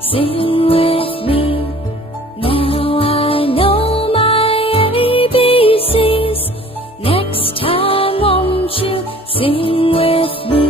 Sing with me. Now I know my ABCs. Next time won't you sing with me?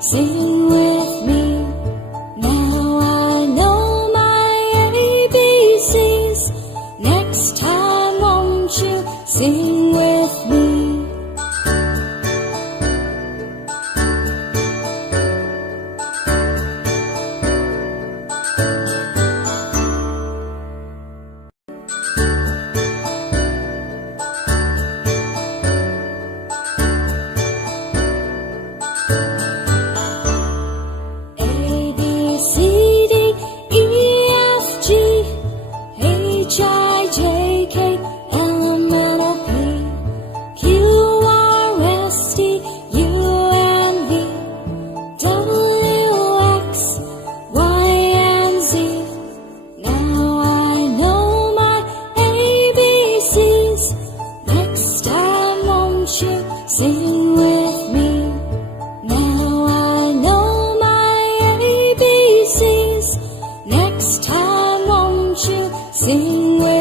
Sing with me. Now I know my ABCs. Next time won't you sing with me? Sing with me. Now I know my ABCs. Next time won't you sing with me?